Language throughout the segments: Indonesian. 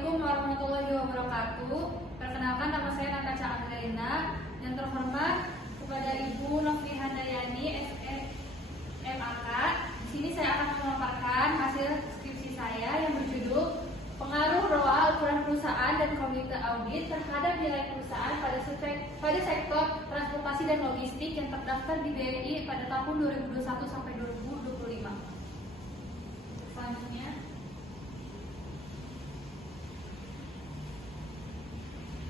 Assalamualaikum warahmatullahi wabarakatuh. Perkenalkan, nama saya Natasha Andreina. Yang terhormat kepada Ibu Novi Handayani, SMAK. Di sini saya akan memaparkan hasil skripsi saya yang berjudul Pengaruh ROA ukuran perusahaan dan komite audit terhadap nilai perusahaan pada sektor transportasi dan logistik yang terdaftar di BRI pada tahun 2021 sampai 2025. Selanjutnya,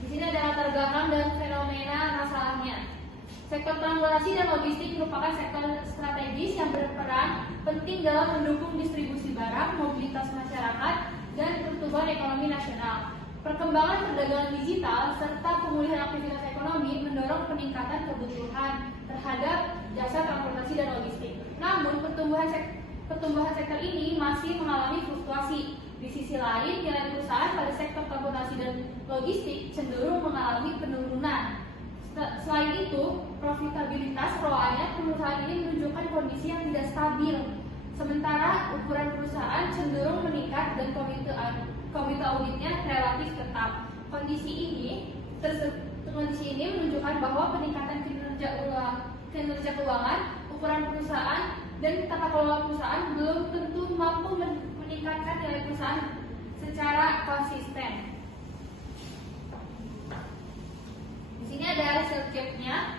di sini ada latar belakang dan fenomena masalahnya. Sektor transportasi dan logistik merupakan sektor strategis yang berperan penting dalam mendukung distribusi barang, mobilitas masyarakat, dan pertumbuhan ekonomi nasional. Perkembangan perdagangan digital serta pemulihan aktivitas ekonomi mendorong peningkatan kebutuhan terhadap jasa transportasi dan logistik. Namun, pertumbuhan sektor ini masih mengalami fluktuasi. Di sisi lain, nilai perusahaan pada sektor transportasi dan logistik cenderung mengalami penurunan. Selain itu, profitabilitas ROA-nya perusahaan ini menunjukkan kondisi yang tidak stabil. Sementara ukuran perusahaan cenderung meningkat dan komite auditnya relatif tetap. Kondisi ini menunjukkan bahwa peningkatan kinerja keuangan, ukuran perusahaan, dan tata kelola perusahaan belum tentu mampu meningkatkan nilai perusahaan secara konsisten. Di sini ada hasil CAP-nya.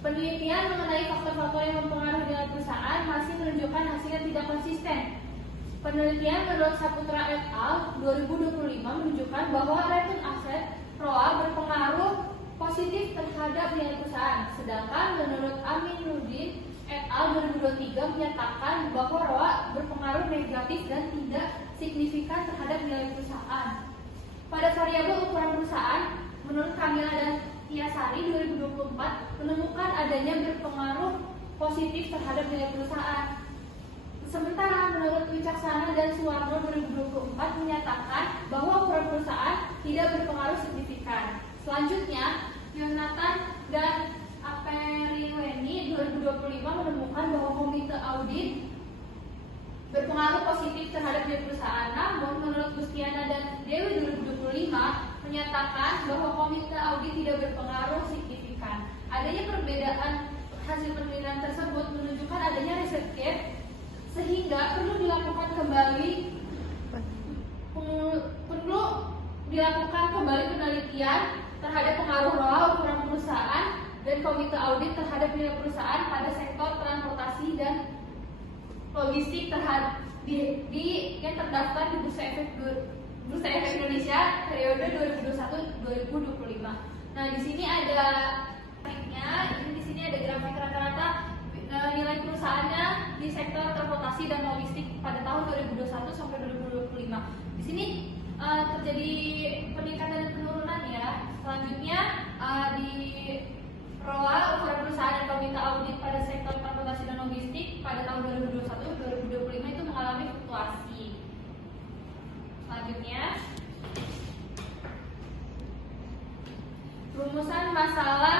Penelitian mengenai faktor-faktor yang mempengaruhi nilai perusahaan masih menunjukkan hasilnya tidak konsisten. Penelitian menurut Saputra et al. 2025 menunjukkan bahwa return aset ROA berpengaruh positif terhadap nilai perusahaan, sedangkan menurut Aminuddin et al. 2023 menyatakan bahwa ROA berpengaruh negatif dan tidak signifikan terhadap nilai perusahaan. Pada variabel ukuran perusahaan, menurut Kamila dan Tiasari 2024 menemukan adanya berpengaruh positif terhadap nilai perusahaan. Sementara menurut Wicaksana dan Suwarno 2024 menyatakan bahwa ukuran perusahaan tidak berpengaruh signifikan. Selanjutnya, Yonatan dan Aperiweni 2025 menemukan bahwa komite audit berpengaruh positif terhadap nilai perusahaan. Namun, menurut Gustiana dan Dewi 2025 menyatakan bahwa komite audit tidak berpengaruh signifikan. Adanya perbedaan hasil penelitian tersebut menunjukkan adanya research gap, sehingga perlu dilakukan kembali penelitian terhadap pengaruh ROA ukuran perusahaan dan komite audit terhadap nilai perusahaan pada sektor transportasi dan logistik yang terdaftar di Bursa Efek Indonesia periode 2021-2025. Nah, di sini ada grafiknya. Di sini ada grafik rata-rata nilai perusahaannya di sektor transportasi dan logistik pada tahun 2021 sampai 2025. Di sini terjadi peningkatan dan penurunan ya. Selanjutnya di ROA ukuran perusahaan dan komite audit pada sektor transportasi dan logistik pada tahun 2021-2025 itu mengalami fluktuasi. Selanjutnya, rumusan masalah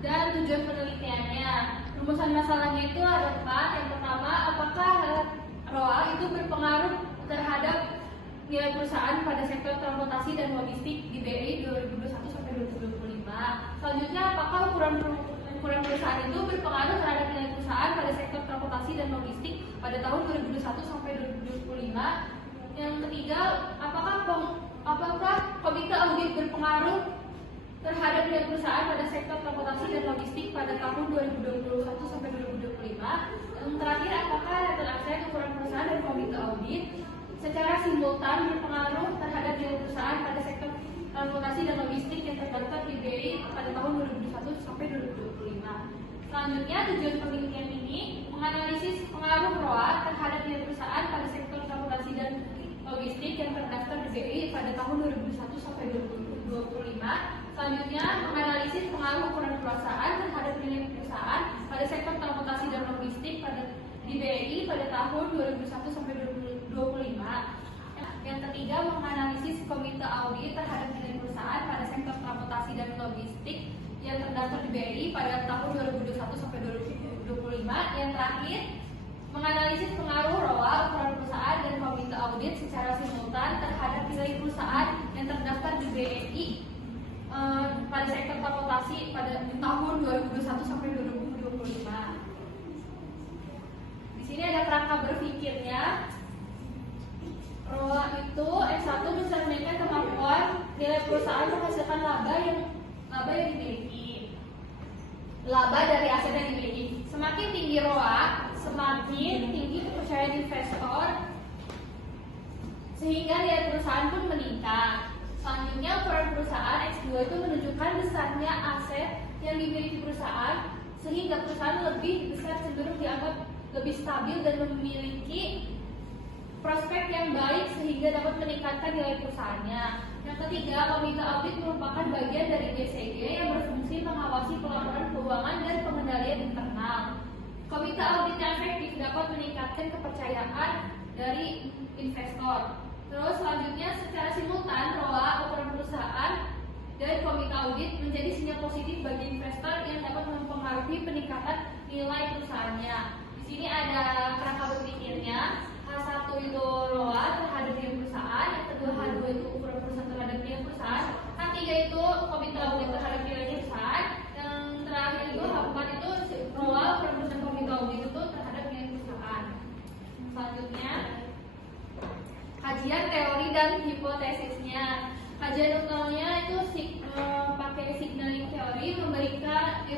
dan tujuan penelitiannya. Rumusan masalahnya itu ada 4. Yang pertama, apakah ROA itu berpengaruh terhadap nilai perusahaan pada sektor transportasi dan logistik di BRI 2021 sampai 2025. Selanjutnya, apakah ukuran perusahaan itu berpengaruh terhadap nilai perusahaan pada sektor transportasi dan logistik pada tahun 2021 sampai 2025. Yang ketiga, apakah komite audit berpengaruh terhadap nilai perusahaan pada sektor transportasi dan logistik pada tahun 2021 sampai 2025. Yang terakhir, apakah return aset ukuran perusahaan dan komite audit secara simultan berpengaruh terhadap nilai perusahaan pada sektor transportasi dan logistik yang terdaftar di BRI pada tahun 2021 sampai 2025. Selanjutnya, tujuan penelitian ini menganalisis pengaruh ROA terhadap nilai perusahaan pada sektor transportasi dan logistik yang terdaftar di BRI pada tahun 2021 sampai 2025. Selanjutnya, menganalisis pengaruh ukuran perusahaan terhadap nilai perusahaan pada sektor transportasi dan logistik di BRI pada tahun 2021 sampai 2025. Yang ketiga, menganalisis komite audit terhadap nilai perusahaan pada sektor transportasi dan logistik yang terdaftar di BRI pada tahun 2021 sampai 2025. Yang terakhir, menganalisis pengaruh ROA ukuran perusahaan dan komite audit secara simultan terhadap nilai nilai perusahaan yang terdaftar di BNI pada sektor transportasi pada tahun 2021 sampai 2025. Di sini ada kerangka berpikirnya. ROA itu S1 mencerminkan kemampuan nilai perusahaan menghasilkan laba yang dimiliki. Laba dari aset yang dimiliki. Semakin tinggi ROA, semakin tinggi kepercayaan investor, sehingga nilai perusahaan pun meningkat. Selanjutnya, ukuran perusahaan X2 itu menunjukkan besarnya aset yang dimiliki perusahaan, sehingga perusahaan lebih besar cenderung dianggap lebih stabil dan memiliki prospek yang baik sehingga dapat meningkatkan nilai perusahaannya. Yang ketiga, komite audit merupakan bagian dari GCG yang berfungsi mengawasi pelaporan keuangan dan pengendalian internal. Komite audit yang efektif dapat meningkatkan kepercayaan dari investor. Terus selanjutnya, secara simultan ROA ukuran perusahaan dan komite audit menjadi sinyal positif bagi investor yang dapat mempengaruhi peningkatan nilai perusahaannya. Di sini ada kerangka berpikirnya. H1 itu ROA terhadap nilai perusahaan, yang kedua H2 itu ukuran perusahaan terhadap nilai perusahaan, H3 itu komite audit terhadap nilai perusahaan, yang terakhir itu H4 itu ROA ukuran perusahaan komite audit itu terhadap nilai perusahaan. Selanjutnya, kajian teori dan hipotesisnya. Kajian utamanya itu pakai signaling teori,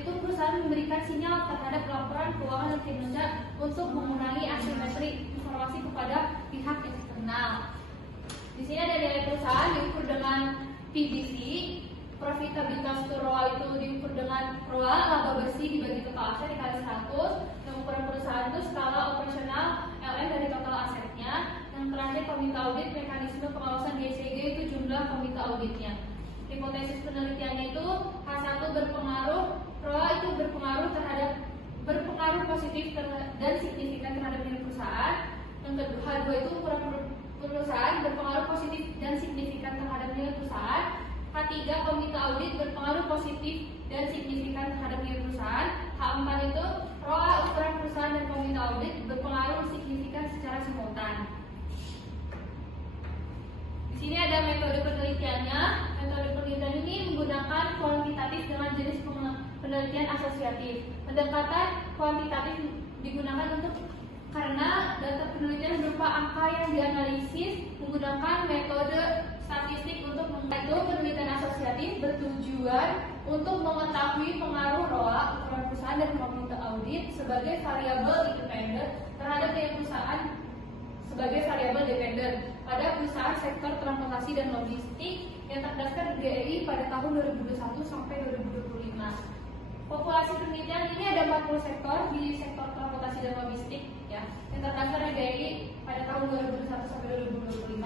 perusahaan memberikan sinyal terhadap laporan keuangan dan kinerja untuk mengurangi asimetri informasi kepada pihak eksternal. Di sini ada nilai perusahaan diukur dengan PBC, profitabilitas to ROA itu diukur dengan ROA laba bersih dibagi total aset dikali 100. Yang ukuran perusahaan itu skala operasional LM dari total asetnya. Yang terakhir komite audit, mekanisme pengawasan GCG itu jumlah komite auditnya. Hipotesis penelitiannya itu H1 ROA itu berpengaruh positif dan signifikan terhadap nilai perusahaan. Yang kedua, H2 itu ukuran perusahaan berpengaruh positif dan signifikan terhadap nilai perusahaan. H3 komite audit berpengaruh positif dan signifikan terhadap nilai perusahaan. H4 itu ROA ukuran perusahaan dan komite audit berpengaruh signifikan secara simultan. Di sini ada metode penelitiannya. Metode penelitian ini menggunakan kuantitatif dengan jenis penelitian asosiatif. Pendekatan kuantitatif digunakan karena data penelitian berupa angka yang dianalisis menggunakan metode statistik untuk membantu. Penelitian asosiatif bertujuan untuk mengetahui pengaruh ROA ukuran perusahaan dan komite audit sebagai variabel independen terhadap nilai perusahaan sebagai variabel dependen pada perusahaan sektor transportasi dan logistik yang terdaftar di BNI pada tahun 2021 sampai 2025. Populasi penelitian ini ada 40 sektor di sektor transportasi dan logistik ya, yang terdaftar di BNI pada tahun 2021 sampai 2025.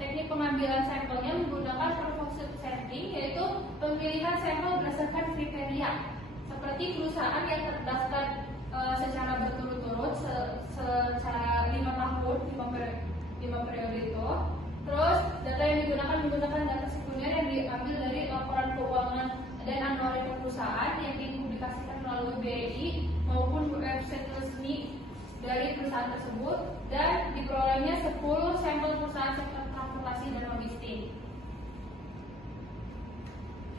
Teknik pengambilan sampelnya menggunakan proportion sampling, yaitu pemilihan sampel berdasarkan kriteria seperti perusahaan yang terdaftar secara berturut-turut secara 5 tahun, 5 periode itu. Terus data yang menggunakan data sekunder yang diambil dari laporan keuangan dan anual report perusahaan yang dipublikasikan melalui BNI maupun website resmi dari perusahaan tersebut, dan diperolehnya 10 sampel perusahaan sektor transportasi dan logistik.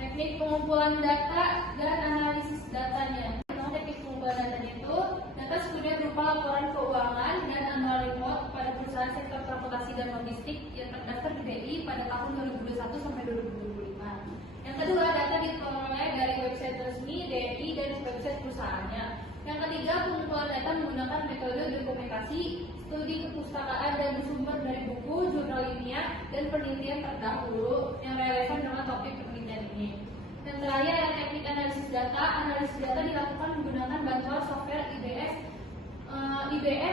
Teknik pengumpulan data dan analisis datanya. Teknik pengumpulan datanya itu data sekunder berupa laporan keuangan dan anual report pada perusahaan sektor transportasi dan logistik yang terdaftar di BNI pada tahun 2021 sampai 2025. Yang kedua, data diperoleh dari website resmi BNI dan website perusahaannya. Yang ketiga, pengumpulan data menggunakan metode dokumentasi, studi kepustakaan dan sumber dari buku, jurnal ilmiah, dan penelitian terdahulu yang relevan dengan topik penelitian ini. Yang terakhir adalah teknik analisis data. Analisis data dilakukan menggunakan bantuan software IBM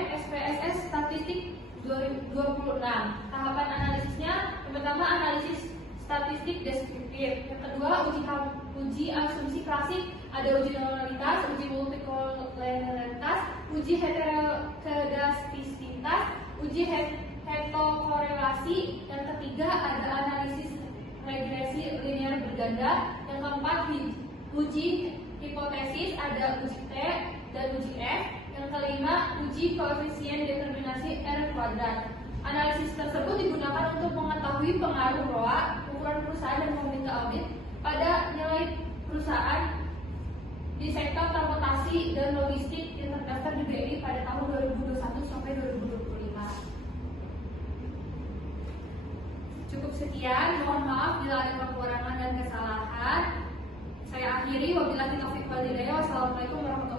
SPSS Statistik 2026. Tahapan analisisnya, yang pertama analisis statistik deskriptif, yang kedua uji asumsi klasik, ada uji normalitas, uji multikolerialitas, uji heterokedastisitas, uji heterokorelasi, yang ketiga ada analisis regresi linear berganda, yang keempat uji hipotesis, ada uji T dan uji F, yang kelima uji koefisien determinasi R kuadrat. Analisis tersebut digunakan untuk mengetahui pengaruh ROA, ukuran perusahaan dan komite audit pada nilai perusahaan di sektor transportasi dan logistik yang terdaftar di BRI pada tahun 2021 sampai 2025. Cukup sekian, mohon maaf bila ada kekurangan dan kesalahan. Saya akhiri, wabillahi taufiq wal hidayah. Wassalamualaikum warahmatullahi wabarakatuh.